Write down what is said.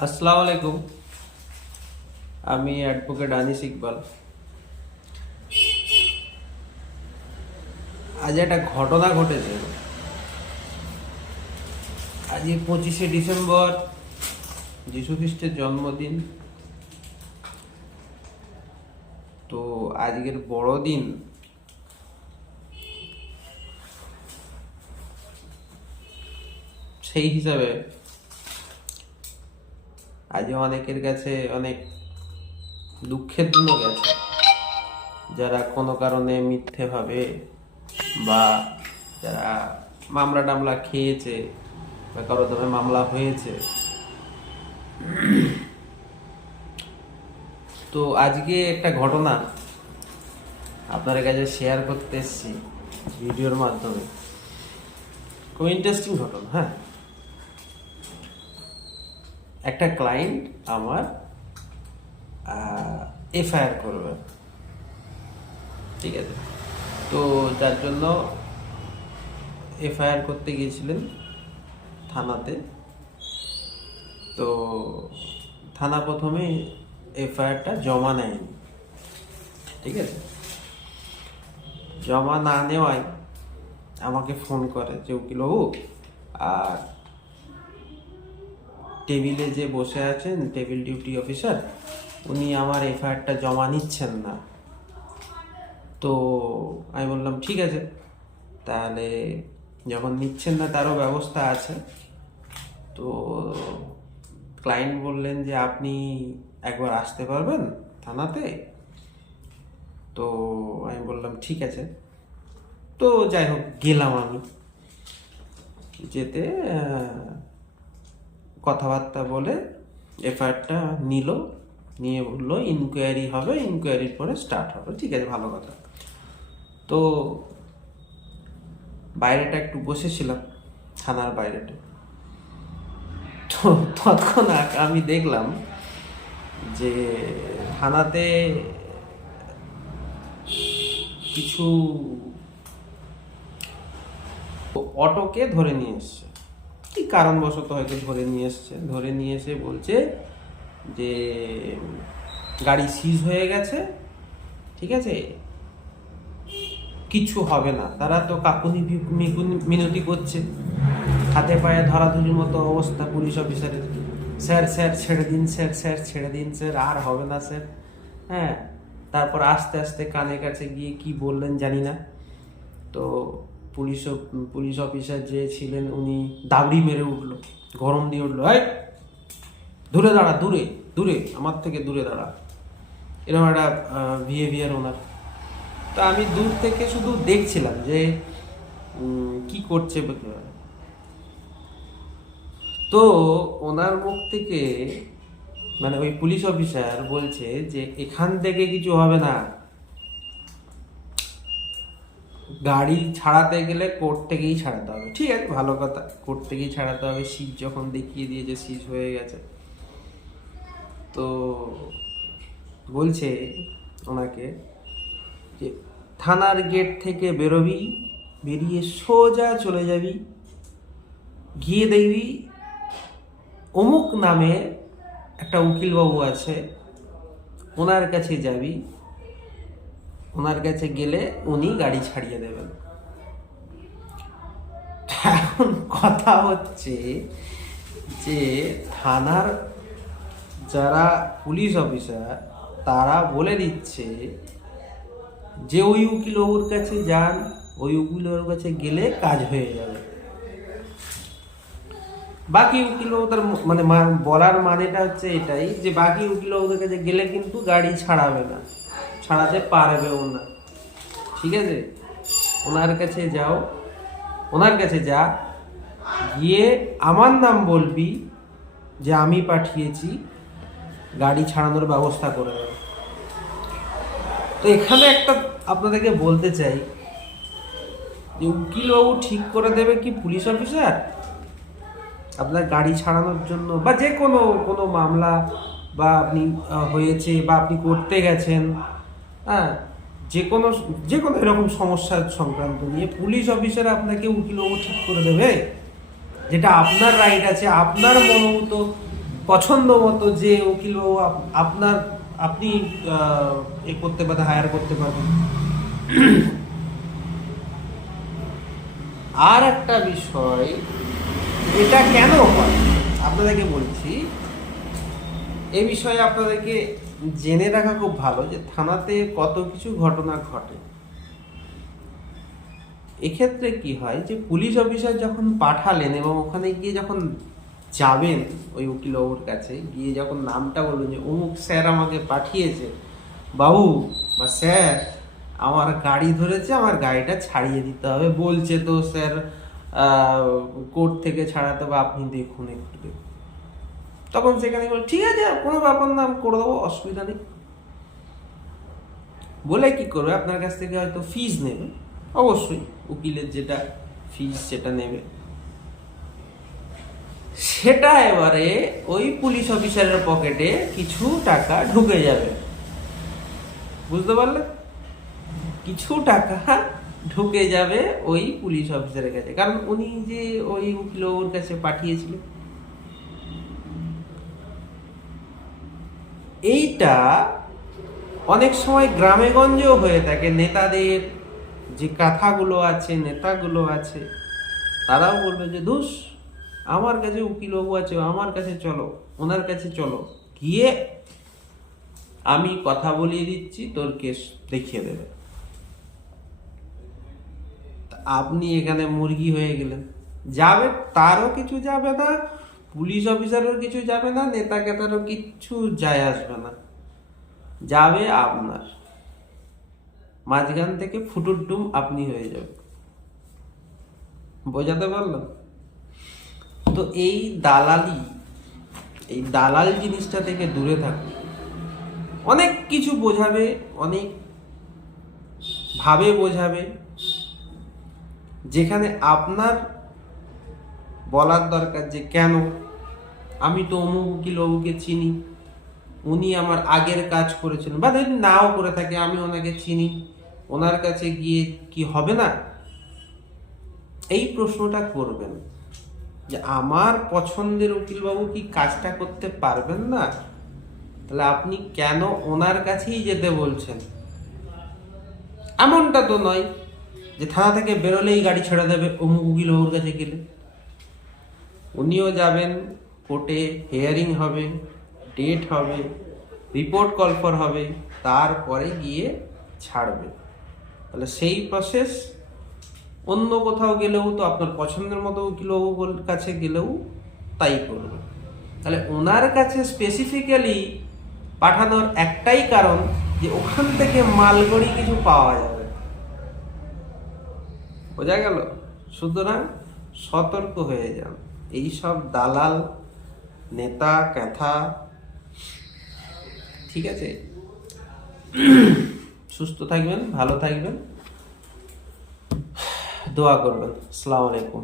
আসসালামু আলাইকুম। আমি অ্যাডভোকেট আনিস ইকবাল। আজ একটা ঘটনা ঘটেছে। আজ 25শে ডিসেম্বর, যীশু খ্রিস্টের জন্মদিন। তো আজকের বড়দিন। সেই হিসাবে আজ অনেকের কাছে অনেক দুঃখের দিনও গেছে, যারা কোনো কারণে মিথ্যেভাবে বা যারা মামলা টামলা খেয়েছে বা কারো নামে মামলা হয়েছে। তো আজকে একটা ঘটনা আপনাদের কাছে শেয়ার করতে এসেছি ভিডিওর মাধ্যমে। খুব ইন্টারেস্টিং ঘটনা। হ্যাঁ, একটা ক্লায়েন্ট আমার এফআইআর করবে, ঠিক আছে? তো যার জন্য এফআইআর করতে গিয়েছিলেন থানাতে। তো থানা প্রথমে এফআইআরটা জমা নেয়নি, ঠিক আছে? জমা না নেওয়ায় আমাকে ফোন করে যে উকিলবাবু, আর টেবিলে যে বসে আছেন টেবিল ডিউটি অফিসার, উনি আমার এফআইআরটা জমা নিচ্ছেন না। তো আমি বললাম ঠিক আছে, তাহলে যখন নিচ্ছেন না তারও ব্যবস্থা আছে। তো ক্লায়েন্ট বললেন যে আপনি একবার আসতে পারবেন থানাতে? তো আমি বললাম ঠিক আছে। তো যাই হোক গেলাম আমি। যেতে কথাবার্তা বলে এফআইআরটা নিয়ে বললো ইনকোয়ারি হবে, ইনকোয়ারির পরে স্টার্ট হবে। ঠিক আছে, ভালো কথা। তো বাইরেটা একটু বসেছিলাম, থানার বাইরেটা। তো তৎক্ষণাৎ আমি দেখলাম যে থানাতে কিছু অটোকে ধরে নিয়ে এসছে। কি কারণবশত হয়তো ধরে নিয়ে এসে বলছে যে গাড়ি সিজ হয়ে গেছে, ঠিক আছে, কিছু হবে না। তারা তো কাকুনি মিনতি করছে, হাতে পায়ে ধরাধরির মতো অবস্থা পুলিশ অফিসারের। স্যার স্যার ছেড়ে দিন, স্যার ছেড়ে দিন, স্যার আর হবে না স্যার। হ্যাঁ, তারপর আস্তে আস্তে কানের কাছে গিয়ে কি বললেন জানি না। তো পুলিশ অফিসার যে ছিলেন উনি দাবড়ি মেরে উঠলো, গরম দিয়ে উঠলো, এই দূরে দাঁড়া, দূরে আমার থেকে দূরে দাঁড়া। এরকম একটা বিহেভিয়ার ওনার। তো আমি দূর থেকে শুধু দেখছিলাম যে কি করছে। তো ওনার মুখ থেকে, মানে ওই পুলিশ অফিসার বলছে যে এখান থেকে কিছু হবে না, গাড়ি ছাড়াতে গেলে কোর্ট থেকেই ছাড়াতে হবে। ঠিক আছে, ভালো কথা, কোর্ট থেকেই ছাড়াতে হবে। সিজ যখন দেখিয়ে দিয়েছে সিজ হয়ে গেছে। তো বলছে ওনাকে যে থানার গেট থেকে বেরোবি, বেরিয়ে সোজা চলে যাবি, গিয়ে দেখবি অমুক নামে একটা উকিলবাবু আছে, ওনার কাছে যাবি, ওনার কাছে গেলে উনি গাড়ি ছাড়িয়ে দেবেন। এখন কথা হচ্ছে যে থানার যারা পুলিশ অফিসার তারা বলে দিচ্ছে যে ওই উকিলবাবুর কাছে যান, ওই উকিলবাবুর কাছে গেলে কাজ হয়ে যাবে। বাকি উকিলবাবু তার মানে বলার মানেটা হচ্ছে এটাই যে বাকি উকিলবাবুদের কাছে গেলে কিন্তু গাড়ি ছাড়াবে না, ছাড়াতে পারবেও না। ঠিক আছে, ওনার কাছে যাও, ওনার কাছে যা, গিয়ে আমার নাম বলবি যে আমি পাঠিয়েছি, গাড়ি ছাড়ানোর ব্যবস্থা করে দেবে। তো এখানে একটা আপনাদেরকে বলতে চাই যে উকিলবাবু ঠিক করে দেবে কি পুলিশ অফিসার আপনার গাড়ি ছাড়ানোর জন্য, বা যে কোনো মামলা বা আপনি হয়েছে বা আপনি করতে গেছেন, হ্যাঁ, যে কোনো এরকম সমস্যার সংক্রান্ত নিয়ে পুলিশ অফিসার আপনাকে উকিলবাবু ঠিক করে দেবে? যেটা আপনার রাইট আছে, আপনার মনোভূত পছন্দ মতো যে উকিলবাবু আপনার আপনি এ করতে পারেন, হায়ার করতে পারবেন। আর একটা বিষয়, এটা কেন হয় আপনাদেরকে বলছি, এই বিষয়ে আপনাদেরকে জেনে রাখা খুব ভালো যে থানাতে কত কিছু ঘটনা ঘটে। এক্ষেত্রে কি হয় যে পুলিশ অফিসার যখন পাঠালেন এবং ওখানে গিয়ে যখন যাবেন ওই উকিলবাবুর কাছে গিয়ে যখন নামটা বলবেন যে অমুক স্যার আমাকে পাঠিয়েছে, বাবু বা স্যার আমার গাড়ি ধরেছে, আমার গাড়িটা ছাড়িয়ে দিতে হবে বলছে, তো স্যার কোর্ট থেকে ছাড়াতে হবে, আপনি দেখুন একটু দেখুন। তখন সেখানে বলে ঠিক আছে কোনো ব্যাপার না, আমি করে দেবো, অসুবিধা নেই বলে কি করবে, আপনার কাছ থেকে হয়তো ফিজ নেবে, অবশ্যই উকিলের যেটা ফিজ সেটা নেবে, সেটা এবারে ওই পুলিশ অফিসারের পকেটে কিছু টাকা ঢুকে যাবে, বুঝতে পারলে? কিছু টাকা ঢুকে যাবে ওই পুলিশ অফিসারের কাছে, কারণ উনি যে ওই উকিলবাবুর কাছে পাঠিয়েছিল। এইটা অনেক সময় গ্রামে গঞ্জেও হয়ে থাকে। নেতাদের যে কথাগুলো আছে, নেতাগুলো আছে, তারাও বলবে যে ধুস, আমার কাছে উকিলবাবু আছে, আমার কাছে চলো, ওনার কাছে চলো, গিয়ে আমি কথা বলিয়ে দিচ্ছি, তোর কেস দেখিয়ে দেবে। আপনি এখানে মুরগি হয়ে গেলেন, যাবে তারও কিছু যাবে না, পুলিশ অফিসারেরও কিছু যাবে না, নেতা কেতারও কিচ্ছু যায় আসবে না, যাবে আপনার, মাঝখান থেকে ফুটুর ডুম আপনি হয়ে যাবে। বোঝাতে পারলাম? তো এই দালালি, এই দালাল জিনিসটা থেকে দূরে থাকুন। অনেক কিছু বোঝাবে, অনেক ভাবে বোঝাবে, যেখানে আপনার বলার দরকার যে কেন, আমি তো অমুক উকিলবাবুকে চিনি, উনি আমার আগের কাজ করেছেন, বা যদি নাও করে থাকে আমি ওনাকে চিনি, ওনার কাছে গিয়ে কি হবে না, এই প্রশ্নটা করবেন যে আমার পছন্দের উকিলবাবু কি কাজটা করতে পারবেন না, তাহলে আপনি কেন ওনার কাছেই যেতে বলছেন? এমনটা তো নয় যে থানা থেকে বেরোলেই গাড়ি ছেড়ে দেবে অমুক উকিলবাবুর কাছে গেলে। উনিও যাবেন, কোর্টে হিয়ারিং হবে, ডেট হবে, রিপোর্ট কলফর হবে, তারপরে গিয়ে ছাড়বে। তাহলে সেই প্রসেস অন্য কোথাও গেলেও তো আপনার পছন্দের মতো উকিলবাবুর কাছে গেলেও তাই করবে। তাহলে ওনার কাছে স্পেসিফিক্যালি পাঠানোর একটাই কারণ যে ওখান থেকে মালগড়ি কিছু পাওয়া যাবে। বোঝা গেল? সুতরাং সতর্ক হয়ে যান এইসব দালাল, নেতা, ক্যাথা। ঠিক আছে, সুস্থ থাকবেন, ভালো থাকবেন, দোয়া করবেন। আসসালামু আলাইকুম।